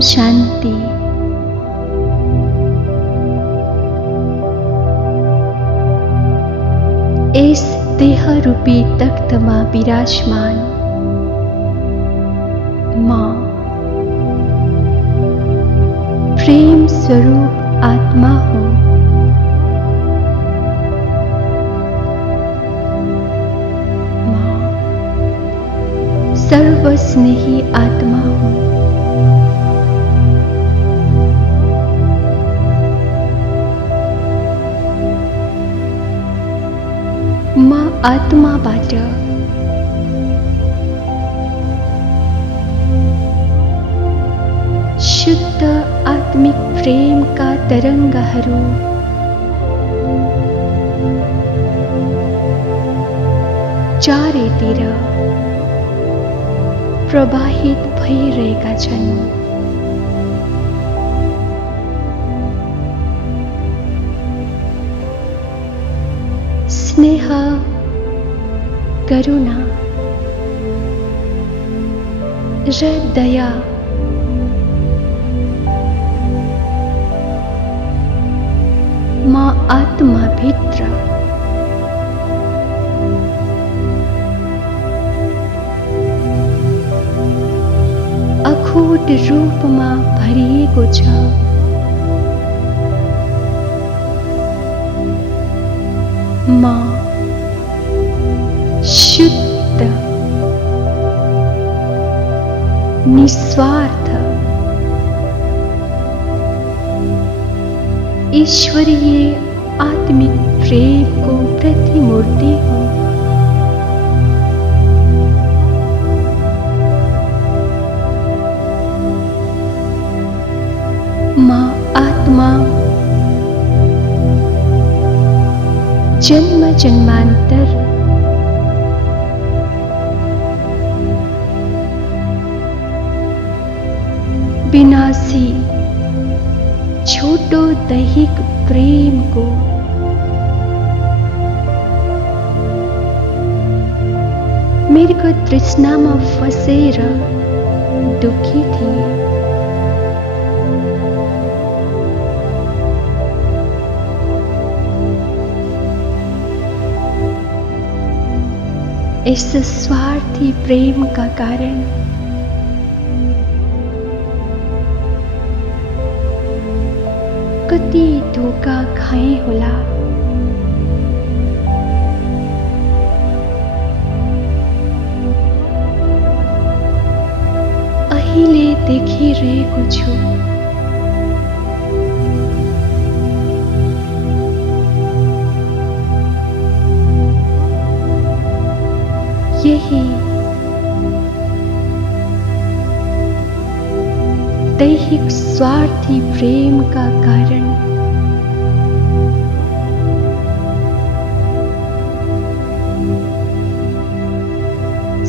शांति। इस देह रूपी तख्त में विराजमान मां प्रेम स्वरूप आत्मा हूं। मां सर्वस्नेही आत्मा हूं। मां आत्मा बाट शुद्ध आत्मिक प्रेम का तरंगहरू चारैतिर प्रवाहित भइरहेका छन्। स्नेह, करुणा र दया मां आत्मा भित्र अखूट रूपमा भरिएको छ। मां शुद्ध, निस्वार्थ ईश्वरीय आत्मिक प्रेम को प्रतिमूर्ति हूं। मां आत्मा जन्म जन्मांतर विनाशी छोटो दैहिक प्रेम को मेरी तृष्णा में फसेर दुखी थी। इस स्वार्थी प्रेम का कारण कति धोका खाए होला। अहिले देखिरहेको छु। यही दैहिक स्वार्थी प्रेम का कारण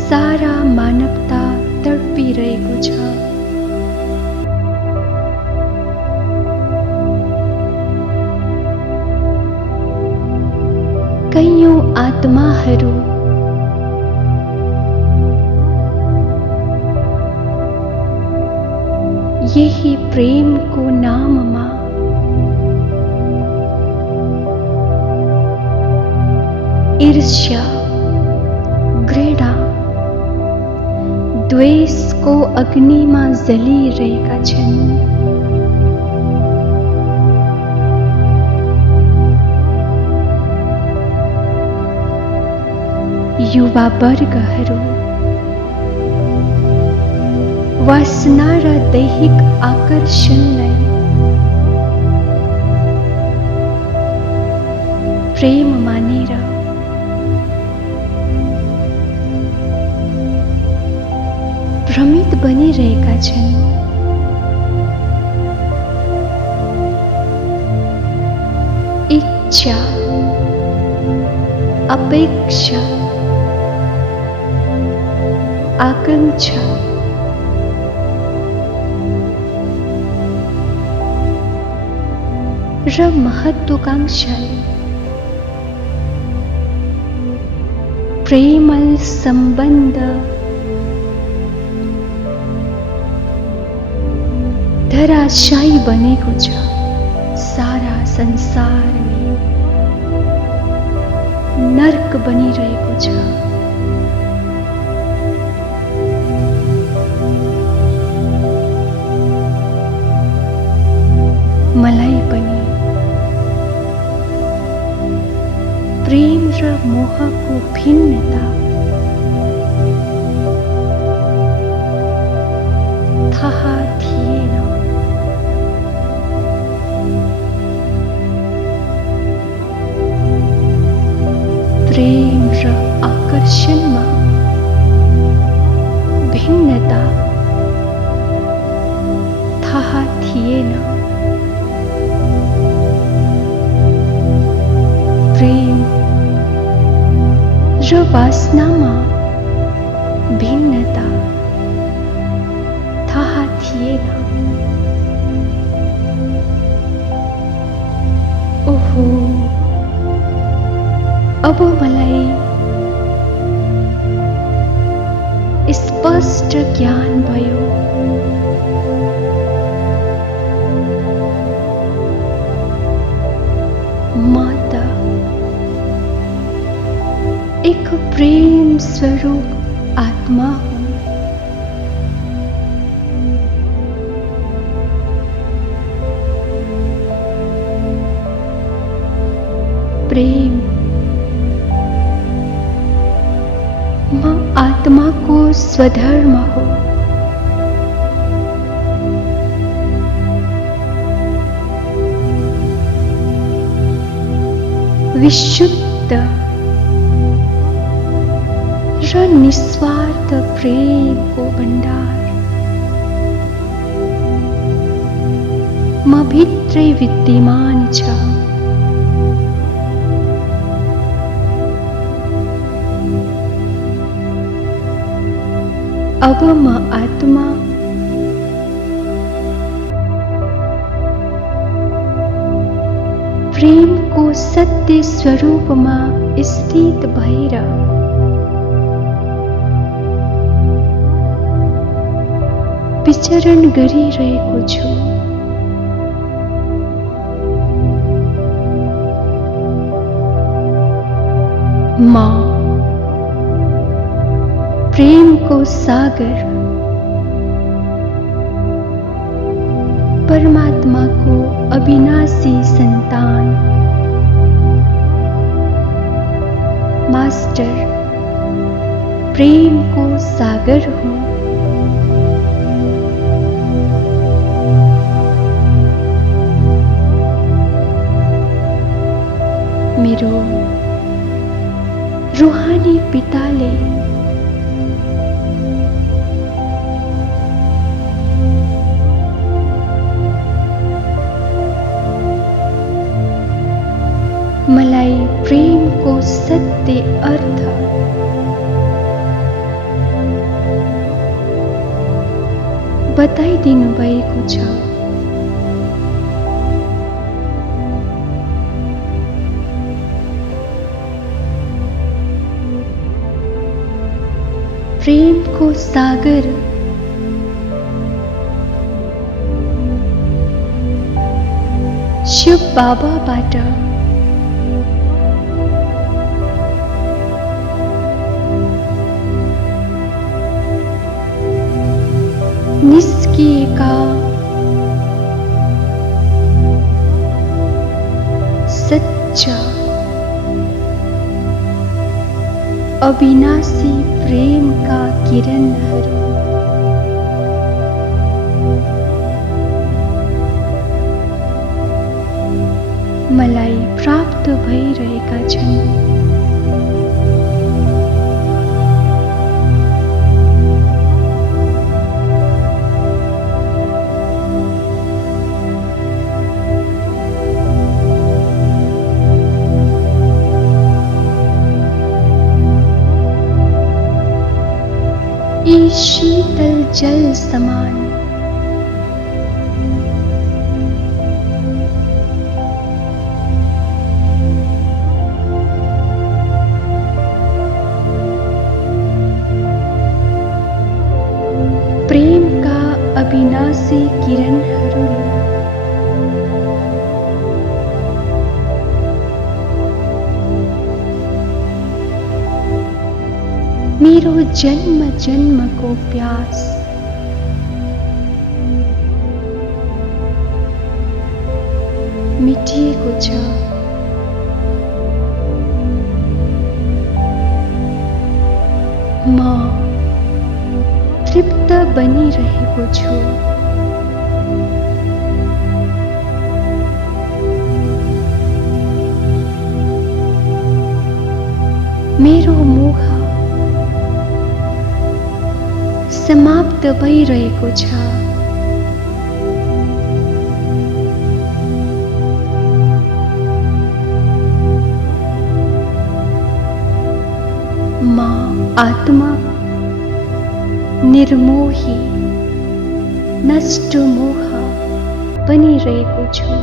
सारा मानवता तडपिरहेको छ। कयौं आत्माहरू यही प्रेम को नाममा ईर्ष्या, घृणा, द्वेष को अग्निमा जलिरहेका छन्। युवा वर्गहरू वासना र दैहिक आकर्षणलाई प्रेम मानेर भ्रमित बनिरहेका छन्। इच्छा, अपेक्षा, आकांक्षा र महत्वाकांक्षाले प्रेमल संबंध धराशायी बनेको छ सारा संसारले नर्क बनिरहेको छ। मलाई पनि प्रेम र मोहको भिन्नता थाहा थिएन। प्रेम र आकर्षणमा भिन्नता थाहा थिएन। प्रेम र वासनामा भिन्नता थाहा थिएन। ओहो, अब मलाई स्पष्ट ज्ञान भयो। म त एक प्रेम स्वरूप आत्मा हूँ। प्रेम म आत्मा को स्वधर्म हो। विशुद्ध र निस्वार्थ प्रेम को भण्डार म भित्रै विद्यमान छ। अब म आत्मा प्रेम को सत्य स्वरूपमा स्थित भएर विचरण गरिरहेको छु। म प्रेम को सागर परमात्मा को अविनाशी संतान मास्टर प्रेम को सागर हूँ। मेरो रूहानी पिताले मलाई प्रेम को सत्य अर्थ बताइदिनु भएको छ। प्रेम को सागर शिव बाबाबाट निस्किएका सच्चा अविनाशी प्रेम का किरणहरू मलाई प्राप्त भइरहेका छन्। यी शीतल जल समान प्रेम का अविनाशी किरणहरूले मेरो जन्म जन्मको प्यास मिटिएको छ। म तृप्त बनिरहेको छु। मेरो मोह समाप्त भइरहेको छ। म आत्मा निर्मोही नष्ट मोह बनिरहेको छु।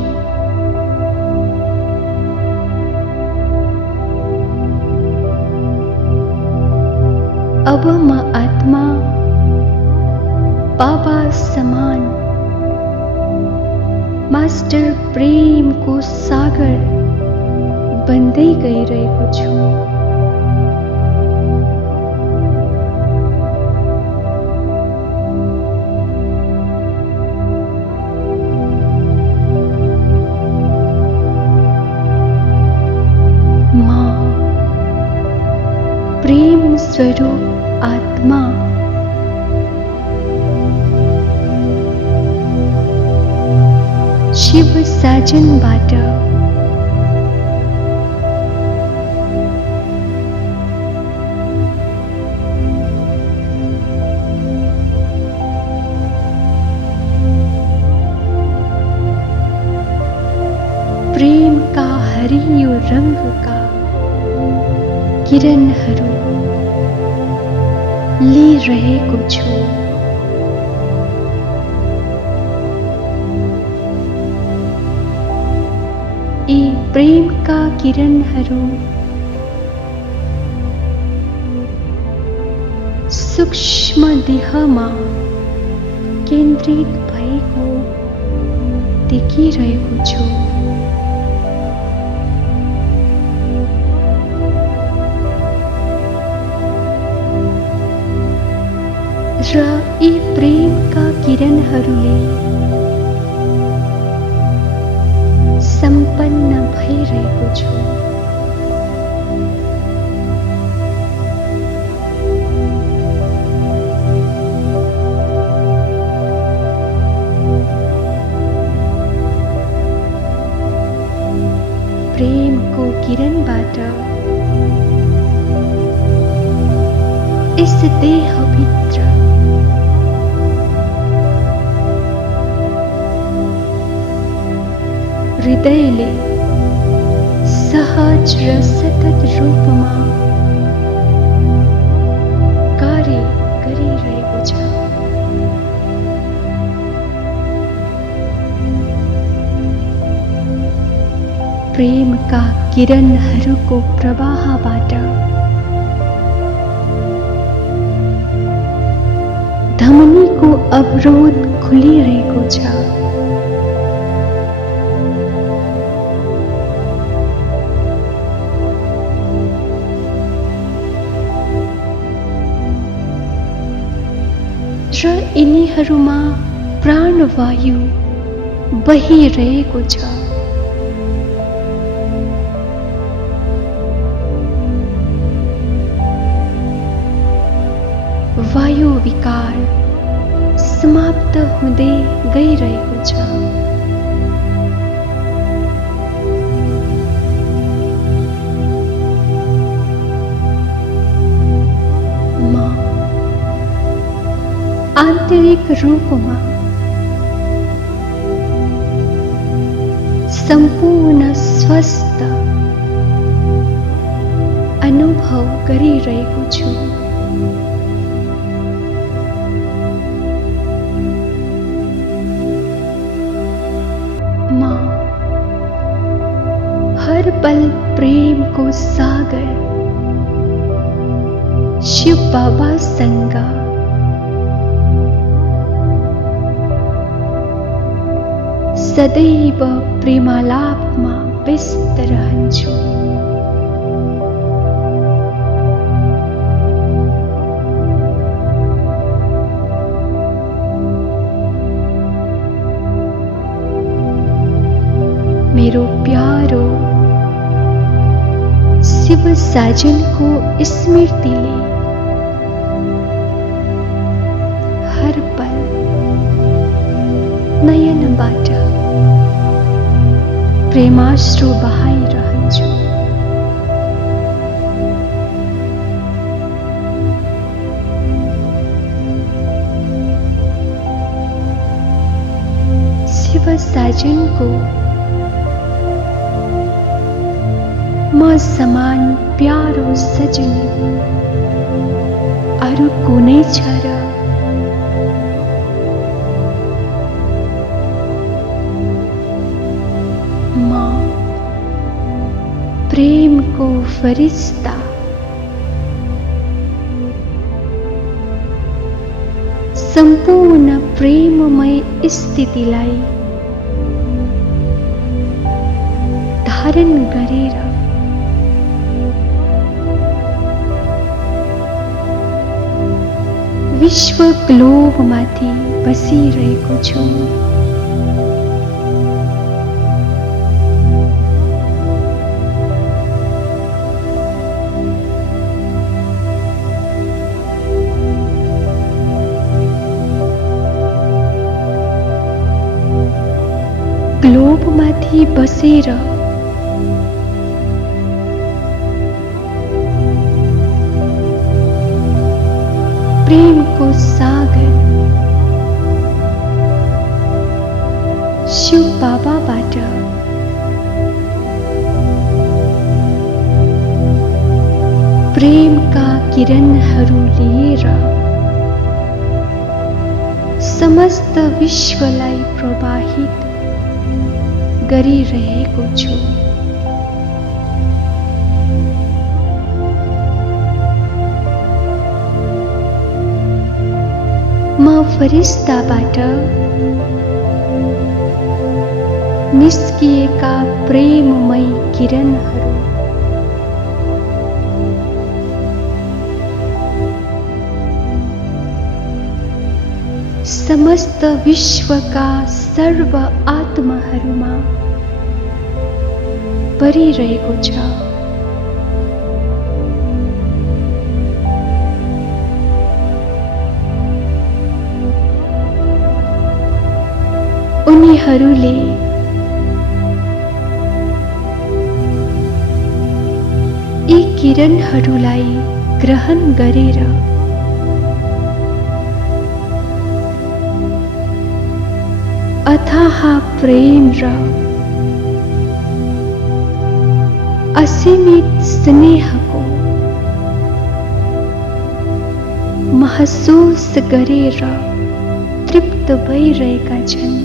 अब म आत्मा बाबा समान मास्टर प्रेमको सागर बन्दै गइरहेको छु। म प्रेम स्वरूप आत्मा शिव साजनबाट प्रेमका हरियो रङका किरणहरू लिइरहेको छु। यी प्रेमका किरणहरू सूक्ष्म देहमा केन्द्रित भएको देखिरहेको छु। र यी प्रेमका किरणहरूले सम्पन्न भइरहेको छु। प्रेमको किरणबाट यस देहभित्र हृदयले सहज र सतत रूपमा कार्य गरिरहेको छ। प्रेमका किरणहरूको प्रवाहबाट धमनीको अवरोध खुलिरहेको छ। र यिनीहरूमा प्राणवायु बहिरहेको छ। वायु विकार समाप्त हुँदै गइरहेको छ। म आन्तरिक रूपमा सम्पूर्ण स्वस्थ अनुभव गरिरहेको छु। म हर पल प्रेमको सागर शिव बाबासँग सदैव प्रेमालापमा व्यस्त रहन्छु। मेरो प्यारो शिव साजनको स्मृतिले हर पल नयनबाट प्रेमाश्रु बहाइरहन्छु। शिव साजनको म समान प्यारो सजनी अरू कुनै छ र? म प्रेमको फरिश्ता, सम्पूर्ण प्रेममय स्थितिलाई धारण गरेर विश्व ग्लोबमाथि बसिरहेको छु। ग्लोबमाथि बसेर प्रेमको सागर शिव बाबाबाट प्रेमका किरणहरू लिएर समस्त विश्वलाई प्रवाहित गरिरहेको छु। म फरिश्ताबाट निस्किएका प्रेममय किरणहरू समस्त विश्वका सर्व आत्माहरूमा परिरहेको छ। उनीहरूले यी किरणहरूलाई ग्रहण गरेर अथाह प्रेम र असीमित स्नेहको महसुस गरेर तृप्त भइरहेका छन्।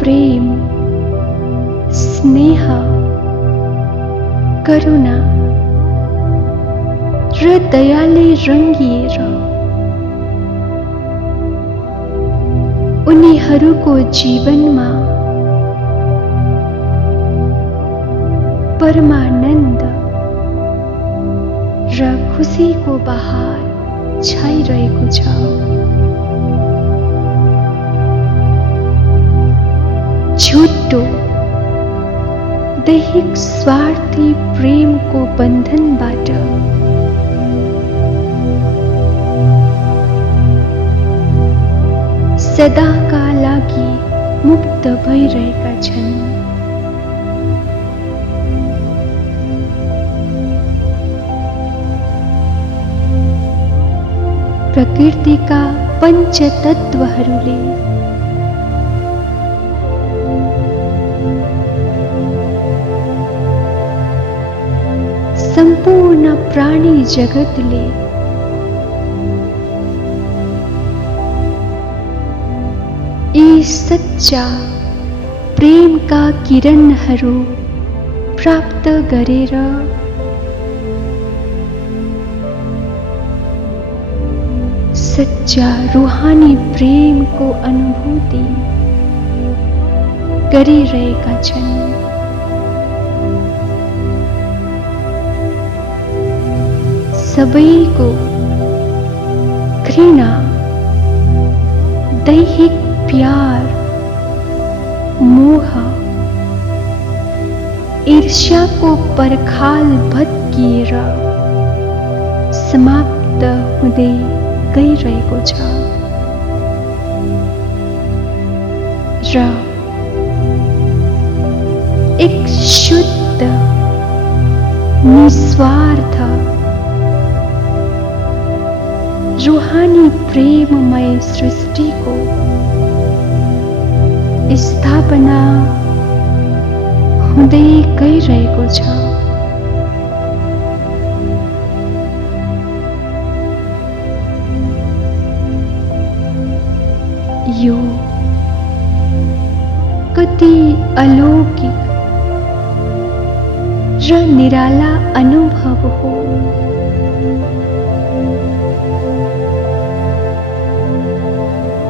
प्रेम, स्नेह, करुणा र दयाले रंगिएर उनीहरूको जीवनमा परमानन्द र खुसीको बहार छाइरहेको छ। झुटो दैहिक स्वार्थी प्रेमको बन्धनबाट सदाका लागि मुक्त भइरहेका छन्। प्रकृतिका पञ्चतत्त्वहरूले सम्पूर्ण प्राणी जगतले यी सच्चा प्रेमका किरणहरू प्राप्त गरेर सच्चा रूहानी प्रेमको अनुभूति गरिरहेका छन्। सबैको घृणा, दैहिक प्यार, मोह, ईर्ष्याको पर्खाल भत्किएर समाप्त हुँदै गइरहेको छ र एक शुद्ध, निस्वार्थ, रूहानी प्रेममय सृष्टिको स्थापना हुँदै गइरहेको छ। यो कति अलौकिक र निराला अनुभव हो।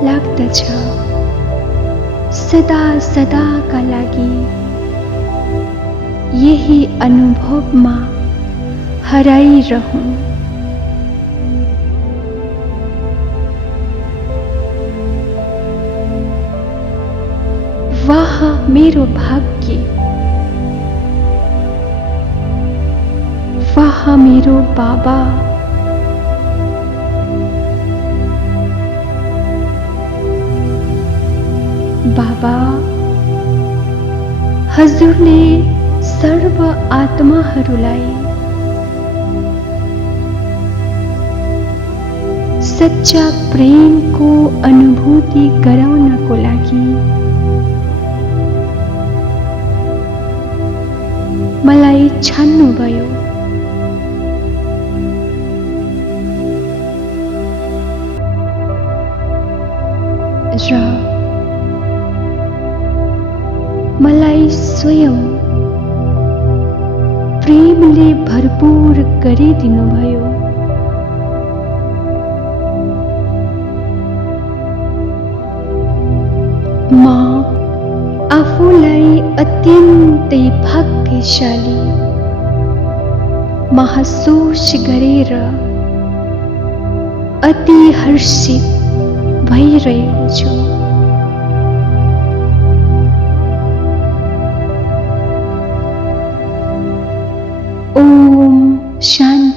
लाग्दछ सदा सदाका लागि यही अनुभवमा हराइरहूँ। वाह मेरो भाग्य, वाह मेरो बाबा, बाबा हजुरले सर्व आत्माहरूलाई सच्चा प्रेमको अनुभूति गराउनको लागि मलाई छान्नुभयो। र मलाई स्वयं प्रेमले भरपूर गरिदिनुभयो। म आफूलाई अत्यन्तै भाग्यशाली महसुस गरेर अति हर्षित भइरहेको छु। ओम शान्ति।